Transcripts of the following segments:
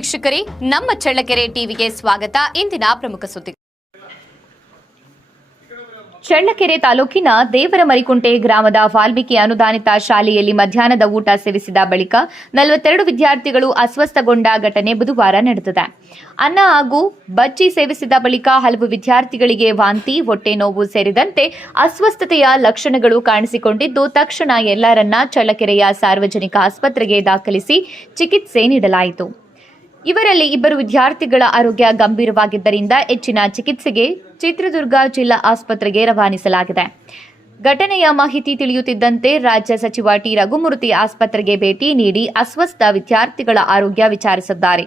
ವೀಕ್ಷಕರೇ, ನಮ್ಮ ಚಳ್ಳಕೆರೆ ಟಿವಿಗೆ ಸ್ವಾಗತ. ಇಂದಿನ ಪ್ರಮುಖ ಸುದ್ದಿ. ಚಳ್ಳಕೆರೆ ತಾಲೂಕಿನ ದೇವರಮರಿಕುಂಟೆ ಗ್ರಾಮದ ವಾಲ್ಮೀಕಿ ಅನುದಾನಿತ ಶಾಲೆಯಲ್ಲಿ ಮಧ್ಯಾಹ್ನದ ಊಟ ಸೇವಿಸಿದ ಬಳಿಕ 42 ವಿದ್ಯಾರ್ಥಿಗಳು ಅಸ್ವಸ್ಥಗೊಂಡ ಘಟನೆ ಬುಧವಾರ ನಡೆದಿದೆ. ಅನ್ನ ಹಾಗೂ ಬಜ್ಜಿ ಸೇವಿಸಿದ ಬಳಿಕ ಹಲವು ವಿದ್ಯಾರ್ಥಿಗಳಿಗೆ ವಾಂತಿ, ಹೊಟ್ಟೆ ನೋವು ಸೇರಿದಂತೆ ಅಸ್ವಸ್ಥತೆಯ ಲಕ್ಷಣಗಳು ಕಾಣಿಸಿಕೊಂಡಿದ್ದು, ತಕ್ಷಣ ಎಲ್ಲರನ್ನ ಚಳ್ಳಕೆರೆಯ ಸಾರ್ವಜನಿಕ ಆಸ್ಪತ್ರೆಗೆ ದಾಖಲಿಸಿ ಚಿಕಿತ್ಸೆ ನೀಡಲಾಯಿತು. ಇವರಲ್ಲಿ 2 ವಿದ್ಯಾರ್ಥಿಗಳ ಆರೋಗ್ಯ ಗಂಭೀರವಾಗಿದ್ದರಿಂದ ಹೆಚ್ಚಿನ ಚಿಕಿತ್ಸೆಗೆ ಚಿತ್ರದುರ್ಗ ಜಿಲ್ಲಾ ಆಸ್ಪತ್ರೆಗೆ ರವಾನಿಸಲಾಗಿದೆ. ಘಟನೆಯ ಮಾಹಿತಿ ತಿಳಿಯುತ್ತಿದ್ದಂತೆ ರಾಜ್ಯ ಸಚಿವ ಟಿ. ರಘುಮೂರ್ತಿ ಆಸ್ಪತ್ರೆಗೆ ಭೇಟಿ ನೀಡಿ ಅಸ್ವಸ್ಥ ವಿದ್ಯಾರ್ಥಿಗಳ ಆರೋಗ್ಯ ವಿಚಾರಿಸಿದ್ದಾರೆ.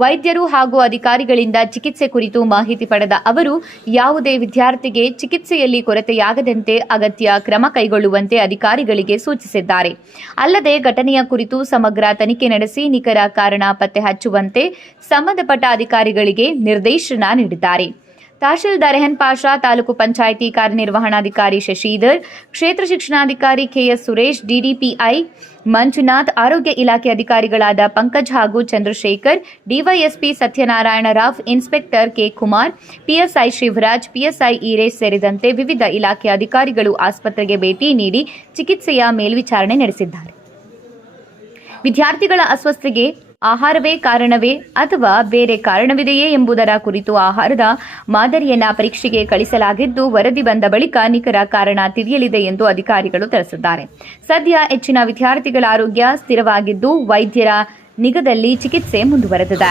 ವೈದ್ಯರು ಹಾಗೂ ಅಧಿಕಾರಿಗಳಿಂದ ಚಿಕಿತ್ಸೆ ಕುರಿತು ಮಾಹಿತಿ ಪಡೆದ ಅವರು ಯಾವುದೇ ವಿದ್ಯಾರ್ಥಿಗೆ ಚಿಕಿತ್ಸೆಯಲ್ಲಿ ಕೊರತೆಯಾಗದಂತೆ ಅಗತ್ಯ ಕ್ರಮ ಕೈಗೊಳ್ಳುವಂತೆ ಅಧಿಕಾರಿಗಳಿಗೆ ಸೂಚಿಸಿದ್ದಾರೆ. ಅಲ್ಲದೆ ಘಟನೆಯ ಕುರಿತು ಸಮಗ್ರ ತನಿಖೆ ನಡೆಸಿ ನಿಖರ ಕಾರಣ ಪತ್ತೆ ಹಚ್ಚುವಂತೆ ಸಂಬಂಧಪಟ್ಟ ಅಧಿಕಾರಿಗಳಿಗೆ ನಿರ್ದೇಶನ ನೀಡಿದ್ದಾರೆ. ತಹಶೀಲ್ದಾರ್ ರೆಹನ್ ಪಾಷಾ, ತಾಲೂಕು ಪಂಚಾಯಿತಿ ಕಾರ್ಯನಿರ್ವಹಣಾಧಿಕಾರಿ ಶಶಿಧರ್, ಕ್ಷೇತ್ರ ಶಿಕ್ಷಣಾಧಿಕಾರಿ ಕೆಎಸ್ ಸುರೇಶ್, ಡಿಡಿಪಿಐ ಮಂಜುನಾಥ್, ಆರೋಗ್ಯ ಇಲಾಖೆ ಅಧಿಕಾರಿಗಳಾದ ಪಂಕಜ್ ಹಾಗೂ Chandrashekhar, DySP Satyanarayana Rao, inspector K. Kumar, PSI Shivaraj, PSI Eresh ಸೇರಿದಂತೆ ವಿವಿಧ ಇಲಾಖೆ ಅಧಿಕಾರಿಗಳು ಆಸ್ಪತ್ರೆಗೆ ಭೇಟಿ ನೀಡಿ ಚಿಕಿತ್ಸೆಯ ಮೇಲ್ವಿಚಾರಣೆ ನಡೆಸಿದ್ದಾರೆ. ವಿದ್ಯಾರ್ಥಿಗಳ ಅಸ್ವಸ್ಥತೆಗೆ ಆಹಾರವೇ ಕಾರಣವೇ ಅಥವಾ ಬೇರೆ ಕಾರಣವಿದೆಯೇ ಎಂಬುದರ ಕುರಿತು ಆಹಾರದ ಮಾದರಿಯನ್ನ ಪರೀಕ್ಷೆಗೆ ಕಳಿಸಲಾಗಿದ್ದು, ವರದಿ ಬಂದ ಬಳಿಕ ನಿಖರ ಕಾರಣ ತಿಳಿಯಲಿದೆ ಎಂದು ಅಧಿಕಾರಿಗಳು ತಿಳಿಸಿದ್ದಾರೆ. ಸದ್ಯ ಹೆಚ್ಚಿನ ವಿದ್ಯಾರ್ಥಿಗಳ ಆರೋಗ್ಯ ಸ್ಥಿರವಾಗಿದ್ದು, ವೈದ್ಯರ ನಿಗಾದಲ್ಲಿ ಚಿಕಿತ್ಸೆ ಮುಂದುವರೆದಿದೆ.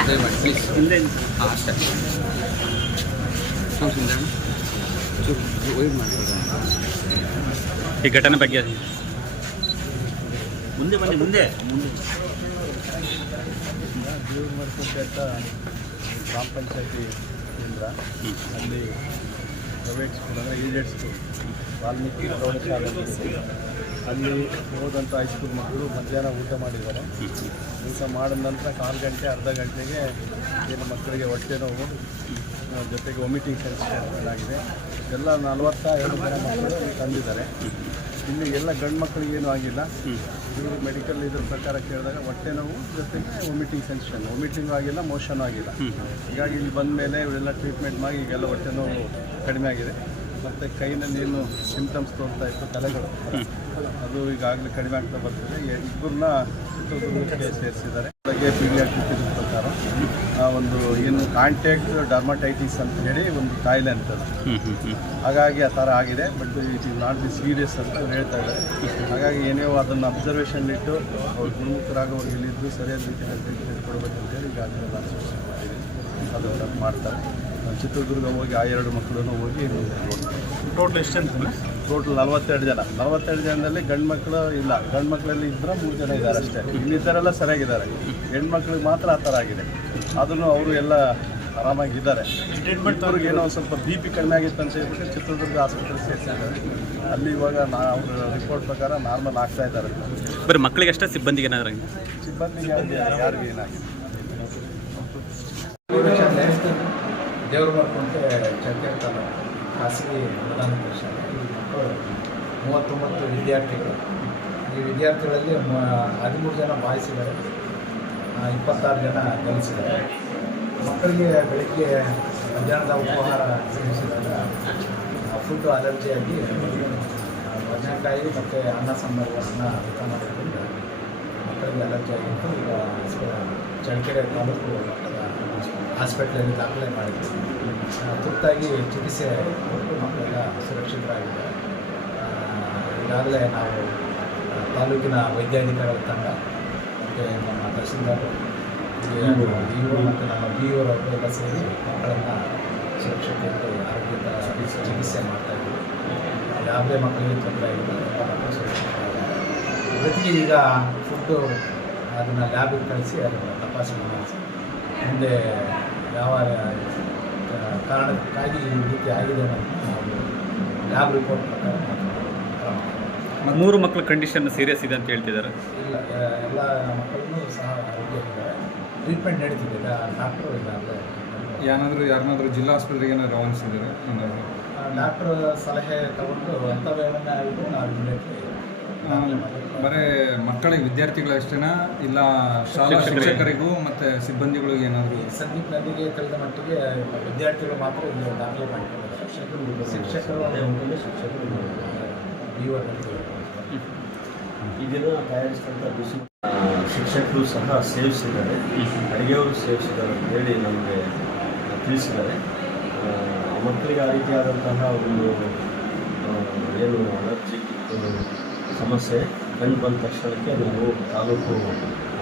ಈ ಘಟನೆ ಬಗ್ಗೆ ಮುಂದೆ ದೇವರಮರಿಕುಂಟೆ ಅಂತ ಗ್ರಾಮ ಪಂಚಾಯತಿ ಕೇಂದ್ರ, ಅಲ್ಲಿ ಪ್ರೈವೇಟ್ ಸ್ಕೂಲ್ ಅಂದರೆ ಏಡೆಡ್ ಸ್ಕೂಲ್ ವಾಲ್ಮೀಕಿ ಪ್ರೌಢಶಾಲೆ, ಅಲ್ಲಿ ಹೋದಂಥ ಹೈಸ್ಕೂಲ್ ಮಕ್ಕಳು ಮಧ್ಯಾಹ್ನ ಊಟ ಮಾಡಿದ್ದಾರೆ. ಊಟ ಮಾಡಿದ ನಂತರ 1/4 ಗಂಟೆ ಅರ್ಧ ಗಂಟೆಗೆ ಏನು ಮಕ್ಕಳಿಗೆ ಹೊಟ್ಟೆ ನೋವು ಜೊತೆಗೆ ವಾಮಿಟಿಂಗ್ ಸೆನ್ಸೇಷನ್ ಆಗಿದೆ. ಎಲ್ಲ 42 ಜನ ಮಕ್ಕಳು ತಂದಿದ್ದಾರೆ. ಇಲ್ಲಿ ಎಲ್ಲ ಗಂಡು ಮಕ್ಕಳಿಗೇನು ಆಗಿಲ್ಲ. ಇವರು ಮೆಡಿಕಲ್ ಇದ್ರ ಪ್ರಕಾರ ಕೇಳಿದಾಗ ಹೊಟ್ಟೆ ನೋವು ಜೊತೆಗೆ ವಾಮಿಟಿಂಗ್ ಸೆನ್ಸೇಷನ್, ವಾಮಿಟಿಂಗ್ ಆಗಿಲ್ಲ, ಮೋಷನ್ ಆಗಿಲ್ಲ. ಹೀಗಾಗಿ ಇಲ್ಲಿ ಬಂದ ಮೇಲೆ ಇವರೆಲ್ಲ ಟ್ರೀಟ್ಮೆಂಟ್ ಮಾಡಿ ಈಗೆಲ್ಲ ಹೊಟ್ಟೆ ನೋವು ಕಡಿಮೆ ಆಗಿದೆ. ಮತ್ತು ಕೈನಲ್ಲಿ ಏನು ಸಿಂಪ್ಟಮ್ಸ್ ತೋರ್ತಾ ಇತ್ತು ತಲೆಗಳು, ಅದು ಈಗಾಗಲೇ ಕಡಿಮೆ ಆಗ್ತಾ ಬರ್ತದೆ. 2 ಚಿತ್ರದುರ್ಗಕ್ಕೆ ಸೇರಿಸಿದ್ದಾರೆ. ಬೆಳಗ್ಗೆ ಪೀಡಿಯಾಟ್ರಿಕ್ ಇದ್ರ ಪ್ರಕಾರ ಒಂದು ಏನು ಕಾಂಟ್ಯಾಕ್ಟ್ ಡರ್ಮಟೈಟಿಸ್ ಅಂತ ಹೇಳಿ ಒಂದು ಕಾಯಿಲೆ ಅಂತದ್ದು, ಹಾಗಾಗಿ ಆ ಥರ ಆಗಿದೆ. But it is not the serious ಅಂತ ಹೇಳ್ತಾ ಇದ್ದಾರೆ. ಹಾಗಾಗಿ ಏನೇ ಅದನ್ನು ಅಬ್ಸರ್ವೇಷನ್ ಇಟ್ಟು ಅವ್ರು ಗುಣಮುಖರಾಗೋರಿಗೆ ಇಲ್ಲಿದ್ದು ಸರಿಯಾದ ರೀತಿಯಲ್ಲಿ ಟ್ರೀಟ್ಮೆಂಟ್ ಕೊಡಬೇಕಂತೇಳಿ ಈಗಾಗಲೇ ನಾನು ಸೂಚನೆ ಮಾಡಿದ್ದೀನಿ. ಅದನ್ನು ಮಾಡ್ತಾರೆ. ಚಿತ್ರದುರ್ಗ ಹೋಗಿ ಆ 2 ಮಕ್ಕಳನ್ನು ಹೋಗಿ ಟೋಟಲ್ ಎಷ್ಟು ಅಂತ? ಟೋಟಲ್ 42 ಜನ. 42 ಜನದಲ್ಲಿ ಗಂಡು ಮಕ್ಕಳು ಇಲ್ಲ. ಗಂಡು ಮಕ್ಕಳಲ್ಲಿ 3 ಜನ ಇದ್ದಾರೆ ಅಷ್ಟೇ. ಇನ್ನಿದ್ದರೆಲ್ಲ ಸರಿಯಾಗಿದ್ದಾರೆ. ಹೆಣ್ಮಕ್ಳಿಗೆ ಮಾತ್ರ ಆ ಥರ ಆಗಿದೆ. ಅದನ್ನು ಅವರು ಎಲ್ಲ ಆರಾಮಾಗಿದ್ದಾರೆ. ಟ್ರೀಟ್ಮೆಂಟ್ ಅವ್ರಿಗೆ ಏನೋ ಸ್ವಲ್ಪ BP ಕಡಿಮೆ ಆಗಿತ್ತು ಅಂತ ಹೇಳ್ಬಿಟ್ಟು ಚಿತ್ರದುರ್ಗ ಆಸ್ಪತ್ರೆಗೆ ಸೇರಿಸಿದ್ದಾರೆ. ಅಲ್ಲಿ ಇವಾಗ ಅವ್ರ ರಿಪೋರ್ಟ್ ಪ್ರಕಾರ ನಾರ್ಮಲ್ ಆಗ್ತಾ ಇದ್ದಾರೆ. ಬರೀ ಮಕ್ಕಳಿಗೆ ಅಷ್ಟೇ, ಸಿಬ್ಬಂದಿಗೆ ಏನಾದರೂ? ಸಿಬ್ಬಂದಿಗೆ ಯಾರಿಗೂ ಏನಾಗಿದೆ. ದೇವರಮರಿಕುಂಟೆ ಚಳ್ಳಕೆರೆ ತಾಲೂಕು ಖಾಸಗಿ ಅನುದಾನ ಶಾಲೆ. ಈ ಮಕ್ಕಳು 39 ವಿದ್ಯಾರ್ಥಿಗಳು. ಈ ವಿದ್ಯಾರ್ಥಿಗಳಲ್ಲಿ 13 ಜನ ಬಾಯ್ಸ್ ಇದ್ದಾರೆ, 26 ಜನ ಗರ್ಲ್ಸ್ ಇದ್ದಾರೆ. ಮಕ್ಕಳಿಗೆ ಬೆಳಗ್ಗೆ ಮಧ್ಯಾಹ್ನದ ಉಪಹಾರ ಸೇವಿಸಿದಾಗ ಫುಡ್ ಅಲರ್ಜಿಯಾಗಿ ಬದನೆಕಾಯಿ ಮತ್ತು ಅನ್ನ ಸಾಂಬಾರನ್ನ ಊಟ ಮಾಡೋದ್ರಿಂದ ಮಕ್ಕಳಿಗೆ ಅಲರ್ಜಿ ಆಗಿತ್ತು. ಈಗ ಚಳ್ಳಕೆರೆ ತಾಲೂಕು ಹಾಸ್ಪಿಟ್ಲಲ್ಲಿ ದಾಖಲೆ ಮಾಡಿದ್ವಿ. ತುರ್ತಾಗಿ ಚಿಕಿತ್ಸೆ ಕೊಟ್ಟು ಮಕ್ಕಳೆಲ್ಲ ಸುರಕ್ಷಿತರಾಗಿದ್ದಾರೆ. ಈಗಾಗಲೇ ನಾವು ತಾಲೂಕಿನ ವೈದ್ಯಾಧಿಕಾರಿಗಳ ತಂಡ ಮತ್ತು ನಮ್ಮ ತಹಶೀಲ್ದಾರ್ ಇಒ ಮತ್ತು ನಮ್ಮ BO ಎಲ್ಲ ಸೇರಿ ಮಕ್ಕಳನ್ನು ಸುರಕ್ಷತೆಯಲ್ಲಿ ಆರೋಗ್ಯದ ಚಿಕಿತ್ಸೆ ಮಾಡ್ತಾಯಿದ್ದೀವಿ. ಯಾವುದೇ ಮಕ್ಕಳಿಗೆ ತೊಂದರೆ ಆಗಿಲ್ಲ, ಎಲ್ಲ ಮಕ್ಕಳು ಸುರಕ್ಷಿತರಾಗಿದ್ದಾರೆ. ಜೊತೆಗೆ ಈಗ ಫುಡ್ಡು ಅದನ್ನು ಲ್ಯಾಬಿಗೆ ಕಳಿಸಿ ಅದನ್ನು ತಪಾಸಣೆ ಮಾಡಿಸಿ ಮುಂದೆ ಯಾವ ಕಾರಣಕ್ಕಾಗಿ ಈ ರೀತಿ ಆಗಿದೆ ಅನ್ನೋದು ನಾವು ಲ್ಯಾಬ್ ರಿಪೋರ್ಟ್ ಪ್ರಕಾರ 3 ಮಕ್ಕಳ ಕಂಡೀಷನ್ ಸೀರಿಯಸ್ ಇದೆ ಅಂತ ಹೇಳ್ತಿದ್ದಾರೆ. ಇಲ್ಲ, ಎಲ್ಲ ಮಕ್ಕಳನ್ನೂ ಸಹ ಆರೋಗ್ಯವಾಗಿದ್ದಾರೆ. ಟ್ರೀಟ್ಮೆಂಟ್ ನಡೀತಿದೆ. ಡಾಕ್ಟ್ರು ಇದ್ದಾಗಲೇ ಯಾರನ್ನಾದರೂ ಜಿಲ್ಲಾ ಆಸ್ಪತ್ರೆಗೆ ಏನಾದರೂ ರವಾನಿಸಿದ್ದಾರೆ? ಡಾಕ್ಟ್ರ್ ಸಲಹೆ ತಗೊಂಡು ಅಂಥವೇನನ್ನ ಆಗಿದ್ದು ನಾವು ಇಮಿಡಿಯೇಟ್ಲಿ ಬರೀ ಮಕ್ಕಳಿಗೆ ವಿದ್ಯಾರ್ಥಿಗಳಷ್ಟೇನಾ ಇಲ್ಲ ಶಾಲಾ ಶಿಕ್ಷಕರಿಗೂ ಮತ್ತು ಸಿಬ್ಬಂದಿಗಳಿಗೂ ಏನಾದರೂ? ಸದ್ಯಕ್ಕೆ ನನಗೆ ತಿಳಿದ ಮಟ್ಟಿಗೆ ವಿದ್ಯಾರ್ಥಿಗಳು ಮಾತ್ರ ಇಲ್ಲಿ ದಾಖಲೆ ಮಾಡಿಕೊಂಡಿದ್ದಾರೆ. ಶಿಕ್ಷಕರು ಈ ದಿನ ತಯಾರಿಸಿದಂಥ ಬಿಸಿ ಶಿಕ್ಷಕರು ಸಹ ಸೇವಿಸಿದ್ದಾರೆ, ಅಡುಗೆಯವರು ಸೇವಿಸಿದ್ದಾರೆ ಅಂತೇಳಿ ನಮಗೆ ತಿಳಿಸಿದ್ದಾರೆ. ಮಕ್ಕಳಿಗೆ ಆ ರೀತಿಯಾದಂತಹ ಒಂದು ಏನು ಅಲರ್ಜಿ ಸಮಸ್ಯೆ ಕಂಡು ಬಂದ ತಕ್ಷಣಕ್ಕೆ ನಾವು ತಾಲೂಕು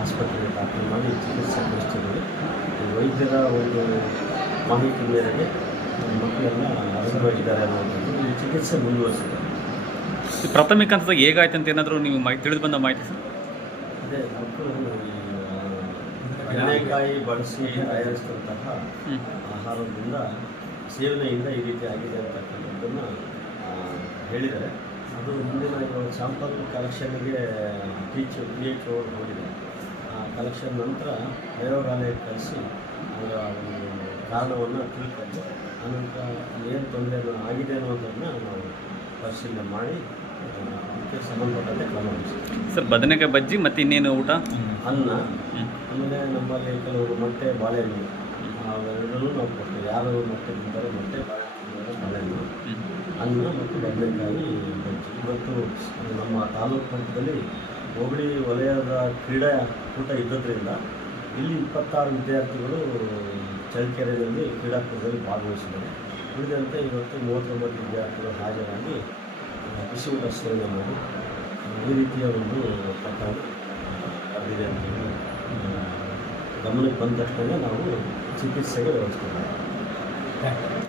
ಆಸ್ಪತ್ರೆಗೆ ದಾಖಲು ಮಾಡಿ ಚಿಕಿತ್ಸೆ ಕೊಡಿಸ್ತಿದ್ದೀವಿ. ವೈದ್ಯರ ಒಂದು ಮಾಹಿತಿ ಮೇರೆಗೆ ಮಕ್ಕಳೆಲ್ಲ ಆರೋಗ್ಯವಾಗಿದ್ದಾರೆ ಅನ್ನೋದು ಈ ಚಿಕಿತ್ಸೆ ಮುಂದುವರಿಸಿದ್ದಾರೆ. ಪ್ರಾಥಮಿಕ ಹಂತದಾಗ ಹೇಗಾಯ್ತು ಅಂತ ಏನಾದರೂ ನೀವು ತಿಳಿದು ಬಂದ ಮಾಹಿತಿ ಸರ್? ಅದೇ ಮಕ್ಕಳು ಈ ಎಣ್ಣೆಕಾಯಿ ಬಳಸಿ ತಯಾರಿಸಿದಂತಹ ಆಹಾರದಿಂದ ಸೇವನೆಯಿಂದ ಈ ರೀತಿ ಆಗಿದೆ ಅಂತಕ್ಕಂಥದ್ದನ್ನು ಹೇಳಿದ್ದಾರೆ. ಅದು ಮುಂದಿನ ಸ್ಯಾಂಪಲ್ ಕಲೆಕ್ಷನ್ಗೆ PH ಹೋಗಿದೆ. ಆ ಕಲೆಕ್ಷನ್ ನಂತರ ಪ್ರಯೋಗಾಲಯಕ್ಕೆ ಕಳಿಸಿ ಅವರ ಒಂದು ಕಾರಣವನ್ನು ತಿಳ್ಕೊಂಡು ಆನಂತರ ಏನು ತೊಂದರೆ ಆಗಿದೆ ಅನ್ನೋದನ್ನು ನಾವು ಪರಿಶೀಲನೆ ಮಾಡಿ ಅದಕ್ಕೆ ಸಂಬಂಧಪಟ್ಟಂತೆ ಕ್ರಮ ವಹಿಸ್ತೀವಿ. ಸರ್, ಬದನೆಕಾಯಿ ಬಜ್ಜಿ ಮತ್ತು ಇನ್ನೇನು ಊಟ? ಅನ್ನ, ಆಮೇಲೆ ನಮ್ಮಲ್ಲಿ ಕೆಲವರು ಮೊಟ್ಟೆ ಬಾಳೆಹಣ್ಣು ಅವೆರಡನ್ನೂ ನಾವು ಕೊಡ್ತೀವಿ. ಯಾರು ಮೊಟ್ಟೆ ತಿಂತಾರೆ ಮೊಟ್ಟೆ, ಬಾಳೆಹಣ್ಣು, ಅನ್ನ ಮತ್ತು ಬದನೆಕಾಯಿ ಬಜ್ಜಿ. ಇವತ್ತು ನಮ್ಮ ತಾಲೂಕು ಮಟ್ಟದಲ್ಲಿ ಹೋಬಳಿ ವಲಯದ ಕ್ರೀಡಾಕೂಟ ಇದ್ದದ್ರಿಂದ ಇಲ್ಲಿ 26 ವಿದ್ಯಾರ್ಥಿಗಳು ಚಳ್ಳಕೆರೆಯಲ್ಲಿ ಕ್ರೀಡಾಕೂಟದಲ್ಲಿ ಭಾಗವಹಿಸಿದ್ದಾರೆ. ಉಳಿದಂತೆ ಇವತ್ತು 39 ವಿದ್ಯಾರ್ಥಿಗಳು ಹಾಜರಾಗಿ ಬಿಸಿ ಊಟ ಸೇವನೆ ಮಾಡಿ ಈ ರೀತಿಯ ಒಂದು ಪ್ರಕರಣ ನಡೆದಿದೆ ಅಂತ ಹೇಳಿ ಗಮನಕ್ಕೆ ಬಂದ ತಕ್ಷಣ ನಾವು ಚಿಕಿತ್ಸೆಗೆ ವ್ಯವಸ್ಥೆ ಮಾಡಿದ್ದೀವಿ.